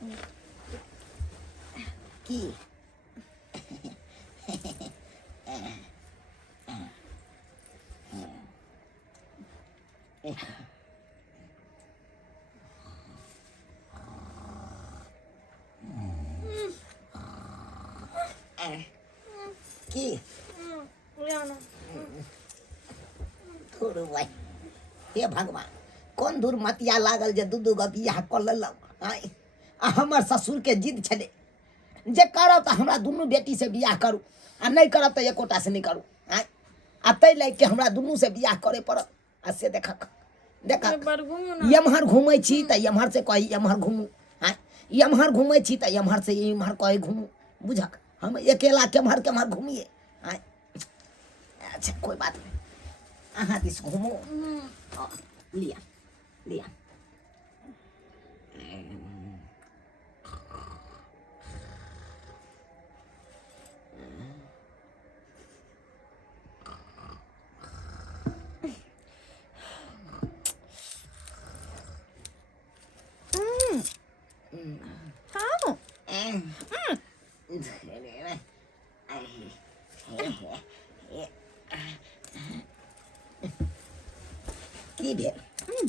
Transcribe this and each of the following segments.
की की धुर भाई हे भगवान कौन दूर मतिया लागल जे दू गो बियाह कर लेलक आ हमर ससुर के जिद छले जे करब तऽ हमरा दुनू बेटी से बियाह करू आ नहीं करब तऽ एकोटा से नहीं करू आ तै लाग के हमरा दुनू से बियाह करे पड़त आ से देखक यमहर घूमै छी तऽ यमहर से कही यमहर घूमू यमहर घूमै छी तऽ यमहर से यमहर कही घूमू बुझक हम अकेला केम्हर केम्हर घूमिए अच्छा कोई बात नहीं अहाँ दिस घूमो लिया लिया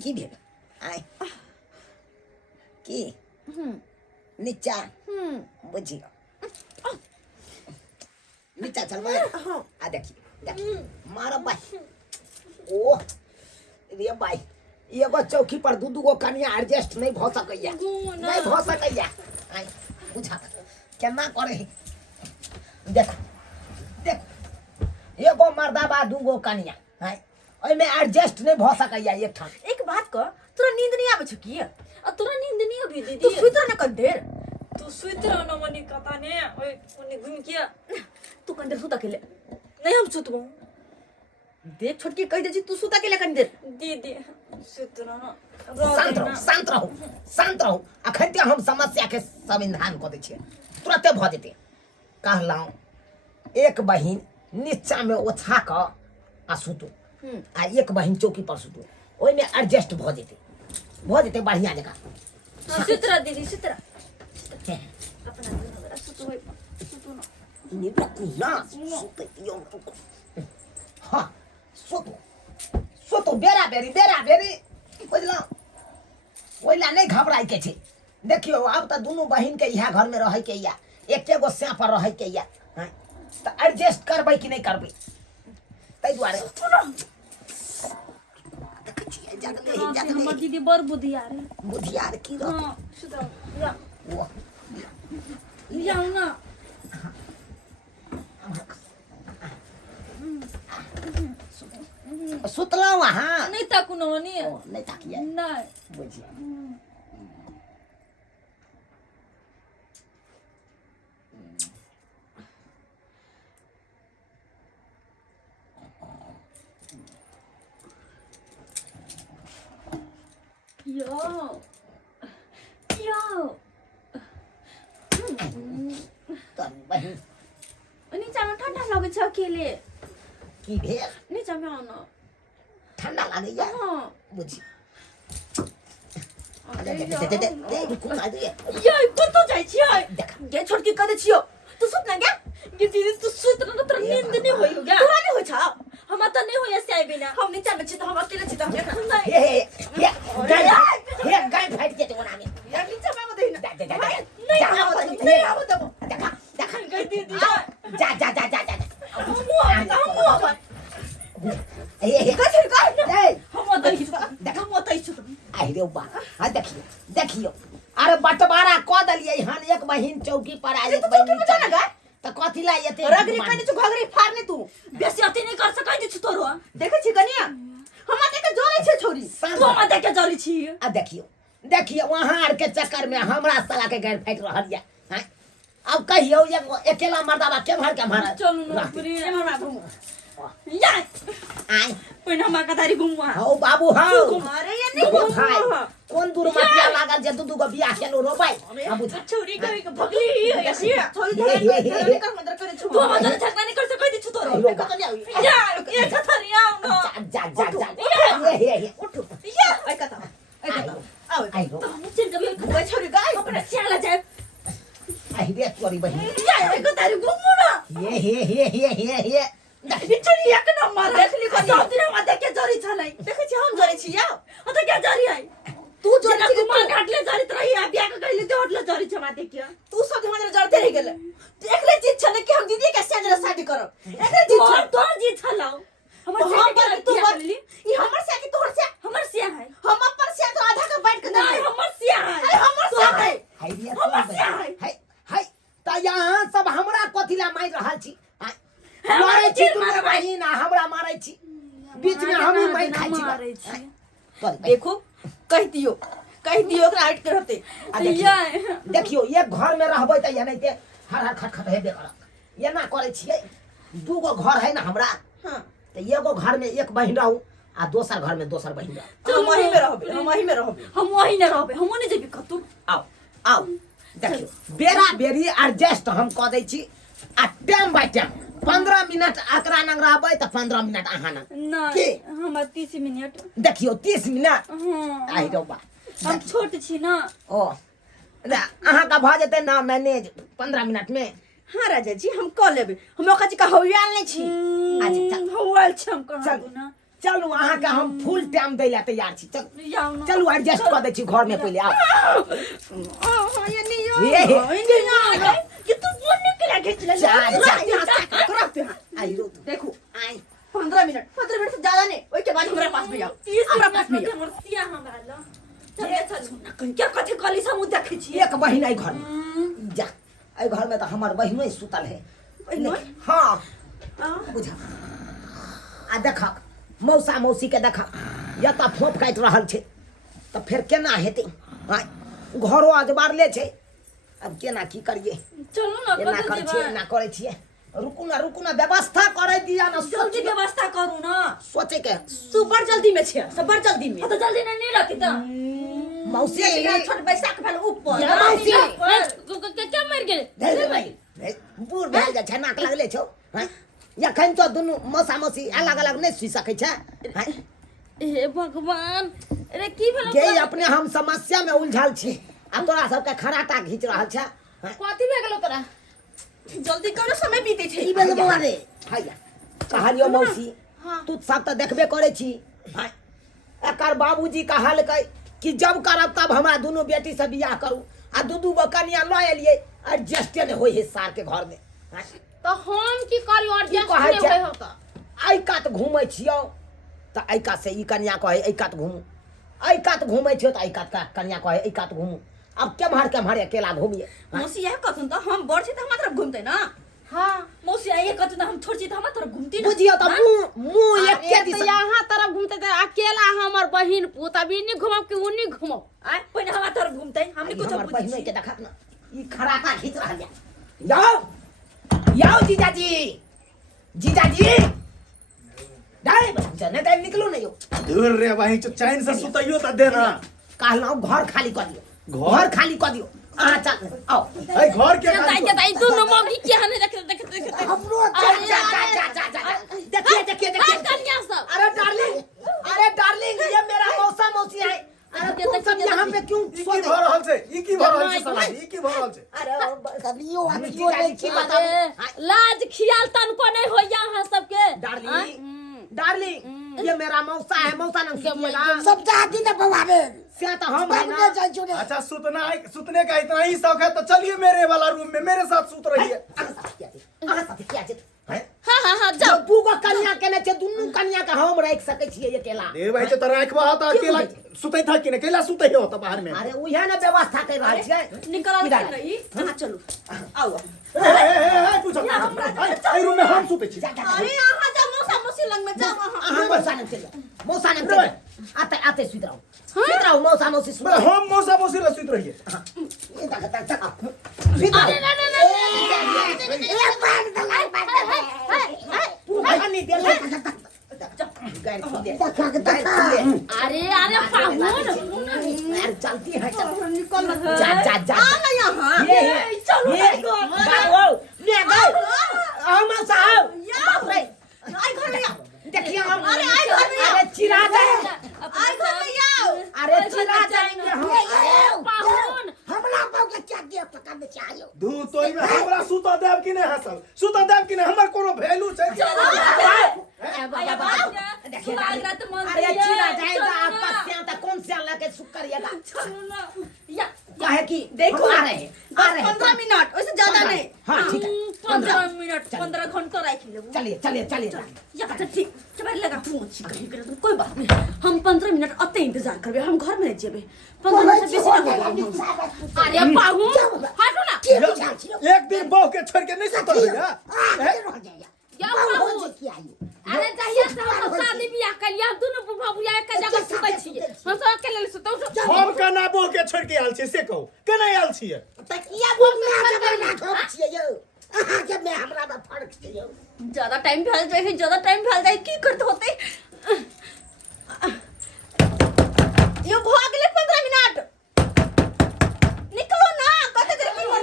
की भेल आय की नीचा बुझियो नीचा चलबै आ देखिए मारो भाई ओ रे भाई एगो चौकी पर दू गो कनिया एडजस्ट नहीं भ सकैया नहीं भ सकैया आय बुझा केना करे देख देख एगो मर्दा बा दू गो कनिया है ओइ में एडजस्ट नहीं भ सकैया एक ठाम एक बात कर तोरा नींद नहीं आवे छ की आ तोरा नींद नहीं अभी दीदी तू सुइत रह न कर देर तू सुइत रह न मनी कता ने ओए ओने घूम के तू कंदर सुता के ले नहीं हम सुतबो देख छोटकी कह दे छी तू सुता के ले कंदर दीदी सुत रह न शांत रहो अखन ते हम समस्या के समाधान क दै छियै तुरंते भ जेते कहलौ एक बहिन नीचा में ओछा क आ सुतू आ एक बहिन चौकी पर सुतू ओइ में एडजस्ट भ जेते बढ़िया जगह सुत रह दीदी सुत रह अपना सुत न निपकुना सुते यो हां सुतो बेरा बेरी बुझलौ ओइला नहीं घबराई के छै देखियो अब त दुनू बहिन के इहा घर में रहै के या एके गो स्या पर रहै के या त एडजस्ट करबै कि नहीं करबै तै दुआरे हमर दीदी बड़ बुधियार की रह हां सुत रह वो लिया ना सुतलौ वहाँ नहीं ताकू न मनी नहीं ताकिया नहीं बुझिया यो तन बहिन नीचा में ठंडा लगे छ अकेले की भेल नीचा में आना ठंडा लागैया हां बुझी दे रुकू आ दे ये कतो जाय छियै देख गे छोटकी कह दे छियो तू सुत न गे ये दीदी तू सुत न तोरा नींद नहीं होई हो गया तोरा नहीं होय छ हम त नहीं होय से बिना हम नीचा में छी त हम अकेले छी त हम हे गाय फाइट के तो नामे यार नीचा में मत देना दे नहीं आव दे देखा गई दीदी जा हम ए कथि कर हम दही हम तै छु आई रे बा आ देखियो अरे बटवारा क दलिए हन एक बहिन चौकी पर आ एक बहिन नीचा लगा त कथि ला एते रगरी कने छु घगरी फाड़ने तू बेसी अति नहीं कर सकै छु तोरो देखे छी कनिया हम देखे जोरे छे छोरी तू हम देखे जरी छी आ देखियो वहां आर के चक्कर में हमरा साला के गैर फाइट रहल या हैं अब कहियो अकेला मर्दावा केम्हर चलू न प्रिय हमरा घुमो या आई पहिने हम कतारी घुमवा हो बाबू हो अरे ये नहीं ओ भाई कौन दूर मतिया लागल जे दू गो बियाह केलो रो भाई अब छोरी गई के भगली ऐसी छोरी धरे कर मदर करे छु तू हम तो झगड़ा नहीं कर सकै छु तोरो यार ये कथरी आउ न जा ये उठ या आई कता आओ आई रो हम चल जब छोरी गाय चला जाए आई रे तोरी बहन या को तारी घुमू ना ये बिचुरी एक नंबर देख ली को सब दिन हम देखे जरी छलै देखे छी हम जरी छी या अ त क्या जरी आई तू जरी छी मां घाटले जरी रही आ बिया के कहले ते होटले जरी छ माते के तू सब हमरा जरते रह गेले एकरे चीज छले कि हम दीदी के संग शादी करब एकरे चीज तो जी छलाओ हमर से तू बोलली ई हमर से कि तोर से हमर से है हम अपन से तो आधा के बैठ के दे हमर से है हमर से है हाय रे हाय हाय त यहाँ सब हमरा कथिला मार रहल छी मारै छी तू बहिन हमरा मारै छी बीच में हम मार खाइ छी मारै छी देखो कह दियो ओकरा हट के रहते देखियो एक घर में रहबै त या नहीं ते हर हर खटखट हेबे करत एना करै छियै दूगो घर है ना हमरा हां त एगो घर में एक बहिन रहू आ दोसर घर में दोसर बहिन रहू हम वही में रहबे हम वही न रहबे हम नहीं जेबी कतू आओ देखियो बेरा बेरी एडजस्ट हम क दै छी आ टाइम बाय टाइम 15 मिनट एकरा नंग रहबै त 15 मिनट अहाँ नंग नहीं हम 30 मिनट देखियो 30 मिनट हां आई रो बा हम छोट छी ना ओ अहाँ का भ जेतै ना मैनेज 15 मिनट में हां राजा जी हम क लेबे हम ओका जी का हौयाल नहीं छी अच्छा चल हौयाल छी हम कहबो ना चलू अहाँ का हम फुल टाइम दै ला तैयार छी जाओ ना चलू एडजस्ट क दै छी घर में पहले आओ ये नहीं ये तू फोन निकला खींच ले आई रो देखो आई 15 मिनट से ज्यादा नहीं ओई के बाद हमरा पास भी आओ हमरा पास भी हमर सिया हमरा ल चल चल क्या कथे कली समूह देखे छी एक बहिन आई घर में जा आई घर में तो हमार बहिनो सुतल है बहिनो? हाँ बुझा आ देखा मौसा मौसी के देखा या त फोप काट रहल छे त फिर केना हेतै हां घरो अजबारले छे अब केना की करिए चलो ना एना कर छिए एना करे छिए रुकू ना व्यवस्था करे दिया ना जल्दी व्यवस्था करू ना सोचे के सुपर जल्दी में छे सब जल्दी में तो जल्दी नहीं रहती तो मौसी छोट बैसाख भेल ऊपर या मौसी क्या मर गेल धैर्य भाई बूढ़ भेल जा छे नाक लगले छौ हां यखन तो दुनु मौसा मौसी अलग नहीं सुई सकै छै हां हे भगवान अरे की भेल के अपने हम समस्या में उलझल छी आ तोरा सबके खराटा घीच रहल छ कथि भे गेलो तोरा जल्दी करो समय बीते छे ई बेल बउआ रे हाया कहलियो मौसी तू सब त देखबे करे छी हां एकर बाबूजी का हाल कह कि जब करब तब हमरा दोनों बेटी से बियाह करू आ दू गो कन्या ल एलिए एडजस्ट ने होई है सार के घर में तो हम की करियो एडजस्ट नहीं होय हो त आई कात घूमै छियो त आई कात से ई कन्या कहे आई कात घूमू आई कात घूमै छियो त आई कात का कन्या कहे आई कात घूमू अब केम्हर अकेला घूमिए मौसी यह कथुन त हम बड़ छी त हम तरफ घूमते ना हां मौसी आइए कत हम छोड़ छी त हम तरफ घूमती बुझियो त मुंह एक के दिस यहां तरफ घूमते त अकेला हमर बहिन पुत अभी नहीं घुमब कि उनी घुमब आ पहिने हम तरफ घूमते हमनी कुछ हमर बहिनो के देखत ना ई खराटा खींच रहल जाओ जीजाजी डाय जने डाय निकलो नहीं हो दूर रे भाई चैन से सुतइयो त देना कहलौ घर खाली कर दियो घर खाली कर दियो आ चल आओ ए घर के खाली दाई दोनों मौगी के हने देख हमरो जा देखिए कन्या सब अरे डार्लिंग ये मेरा मौसा मौसी है अरे तुम सब यहाँ पे क्यों ई की भ रहल छै ई की भ रहल छै साला ई की भ रहल छै अरे सदियो हथियो नहीं की बताऊं लाज खियाल तन को नहीं हो यहाँ सबके डार्लिंग ये मेरा मौसा है मौसा नाम सुनिएगा सब चाहती ना बवावे से तो हम है ना अच्छा सुतने का इतना ही शौक है तो चलिए मेरे वाला रूम में मेरे साथ सूत रहिए क्या है हाँ जाओ दूगो कन्या केने छै दुनू कन्या के हम राख सकै छियै अकेला ए भाई तो राखबा त अकेला सुतै था कि ने कैला सुतै हो त बाहर में अरे उहे ना व्यवस्था कर रहल छियै निकल नहीं हां चलो आओ ए पूछो ए रूम में हम सुतै छी अरे यहां जा मौसा लंग में जा वहां मौसा ने चल आते सुत रहो मौसा मौसी सुत हम मौसा मौसी रे सुत रहिए अरे चलती है निकल जा आ ना यहां चलो मौसा बाप रे आई घर में देखिए हम अरे आई घर में अरे चिरा दे आई घर में आओ अरे चिरा जाएंगे हम पाहुन हमला पाओ के चाहिए धू तो में हमरा सुता देव कि नहीं हसल सुता देव कि नहीं हमर कोनो वैल्यू छै देखिए अरे चिरा जाएगा आपका सियां तो कौन से अल्लाह के शुक्र करिएगा कहे कि देखो आ रहे हैं 15 मिनट वैसे ज्यादा नहीं हाँ ठीक है 15 मिनट 15 घंटा रख ले चलिए चलिए चलिए या अच्छा ठीक चबार लगा पूछ कहीं करे तो कोई बात नहीं हम 15 मिनट अते इंतजार करबे हम घर में जेबे 15 मिनट से बेसी ना होगा अरे पाहु हटो ना एक दिन बहू के छोड़ के नहीं सुता है या पाहु अरे चाहिए तो हम शादी बियाह कर लिया दोनों बुढ़ा बुढ़ा एक जगह सुतै छियै हम सब अकेले सुतौ हम कना बहू के छोड़ के आयल छी से कहू केना आयल छियै तकिया बोल में ना ठोक छियै यो अहाँ के में हमरा में फर्क छै यो ज्यादा टाइम भेल जाए ज्यादा टाइम भेल जाए की करते होते यो भाग गेले 15 मिनट निकलो ना कते देर की कर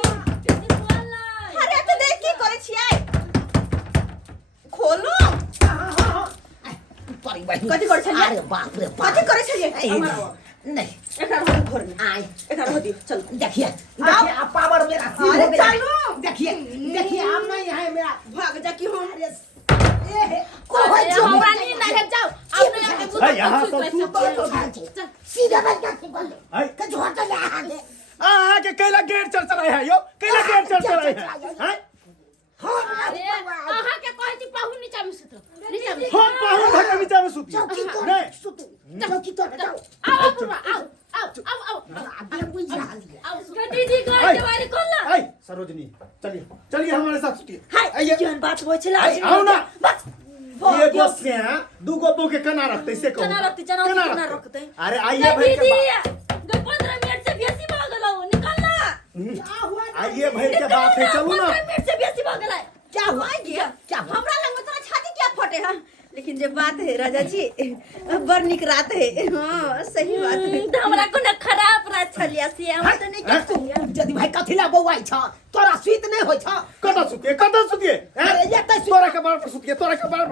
अरे तो देख की करे छियै खोलो परी बहिनी कथि करे छलियै अरे बाप रे बाप कथि करे छलियै नहीं एकरा हम घर में आए एकरा होती चल देखिए देखिए आप पावर मेरा अरे चलो देखिए देखिए आप नहीं है मेरा भाग जा की हम कोई हमरा नींद आ जाओ आपने आके है यहाँ सब सुता सीधा बैठ के बोल है के झोटा ले आगे आ के कैला गेट चढ़ है यो कैला गेट चढ़ है हैं अरे आहा के कहै छी पाहु नीचा में सुतो नीचा में हम पाहु धक्का नीचा में सुती चौकी तो नहीं सुतो चौकी तो जाओ आओ बुढ़ा आओ अबे बुझ रहा है आओ दीदी घर जवारी कोला आई सरोजनी चलिए चलिए हमारे साथ सुतिए हाय आइए केहन बात होय छला आई आओ ना बस एगो से दूगो बहू के कना रखते से कहू कना रखते जना कना रखते अरे आइए भाई के दीदी बात 15 मिनट से बेसी भ गेलौ निकलना आइए भाई के बात है चलो ना 15 मिनट से बेसी भ गेलै क्या हुआ क्या हमरा लग में तोरा छाती क्या फटे है लेकिन जे बात है राजा जी बड़ निक रात है हां सही बात है हमरा कोनो खराब रात छलिया से हम तो नहीं के यदि भाई कथिला बौआई छ तोरा सुइत नहीं होय छ कता सुतिए अरे ये तै तोरा के बार पर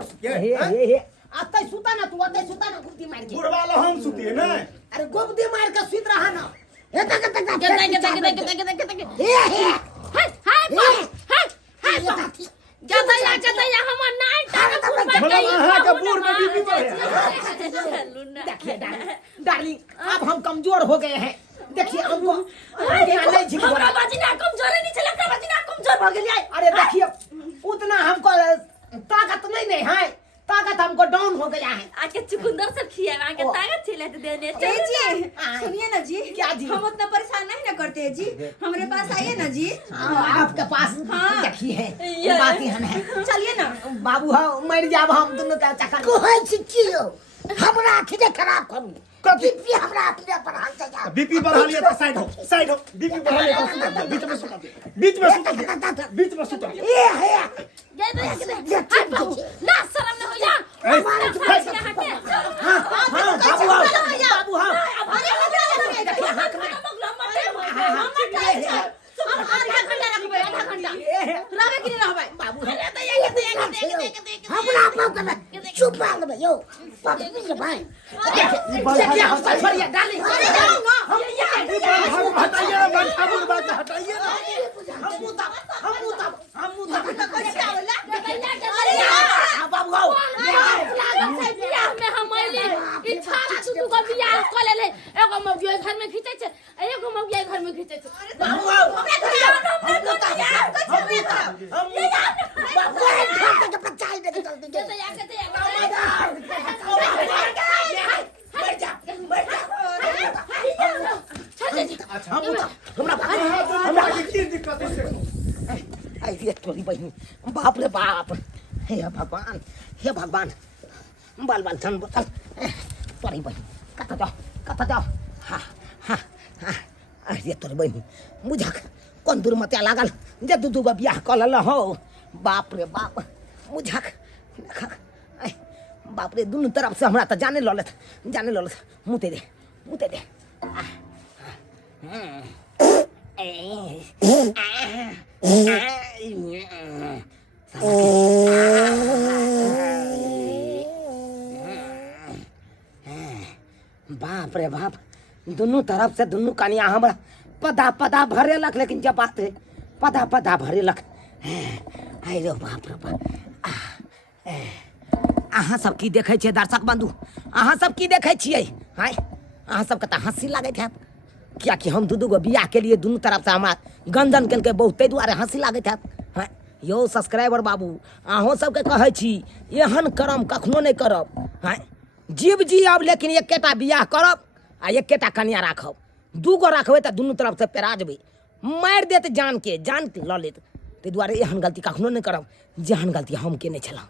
सुतिए हे अतै सुता ना तू अतै सुता ना गुप्ती मार के बुढ़वाला हम सुतिए ना अरे गुप्ती मार के सुत रहा ना हे तक के हे हाय जतया हम नाइ टाका मतलब अहाँ के बूढ़ में बीपी बढ़े देखिए डार्लिंग अब हम कमजोर हो गए हैं देखिए हमको नहीं झिक हमरा बजना कमजोर नहीं छला का बजना कमजोर भ गेलियै अरे देखिए उतना हमको ताकत नहीं है ताकत हमको डाउन हो गया है आके चुकुंदर से खिया आके ताकत छिले तो देने जी सुनिए ना जी क्या जी? हम उतना परेशान नहीं ना करते हैं जी हमारे पास आइए ना जी आपके पास हाँ। देखिए बात ही है चलिए ना बाबू हाँ मर जाब हम दोनों का चक्कर कोई चिचियो हमरा आँखें खराब करू बीपी हमरा अपने पर हाल जा बीपी बढ़ा लिया तो साइड हो बीपी बढ़ा लिया तो बीच में सुता ए है ये तो ना शर्म न हो जा हां बाबू हाँ अरे देखिए हाथ में आधा घंटा रखबे आधा घंटा रहबे कि नहीं रहबे बाबू हमरा पाव कर चुप मार ले यो बाबू भाई देखिए हम छोड़िए डाली अरे जाओ ना हटाइए ना हटाइए ना हम मुता अरे बाबू आओ बियाह में हम आइले ई छाला तू को बियाह क लेले एगो मौगिया घर में खींचे छै एगो मौगिया घर में खींचे छै बाबू आओ बाप रे बाप हे भगवान बाल बाल छन बोतल तोरी बहन कता जाओ हाँ अरे तोरी बहन बुझक कौन दूर मत लागल जे दू गो बियाह क लेल हो बाप रे बाप बुझक बाप रे दुनू तरफ से हमरा तो जाने ललत मुते दे बाप रे बाप दोनों तरफ से दोनों कनिया हमरा पदा पदा भरेलक, लेकिन जब बात है पदा पदा भरेलक। आइ रे बाप रे बाप। अहाँ सब की देखै छियै दर्शक बंधु, अहाँ सब की देखै छियै? हाय अहाँ सबके तऽ हँसी लागैत हैत, कियाकि हम दू गो बियाह के लिए दुनू तरफ से हमरा गंजन केलकै बहुत, ताहि दुआरे हँसी लागैत हैत। हाँ यौ सब्सक्राइबर बाबू, अहूँ सबके कहै छी एहन करम कखनो नहि करब। हाँ जीव जियब लेकिन एकेटा बियाह करब आ एकेटा कन्या राखब। दू गो रखबै तऽ दुनू तरफ से पेरा जेबै, मारि देत जान के लऽ लेत। ताहि दुआरे एहन गलती कखनो नहि करब जेहन गलती हम केने छलहुँ।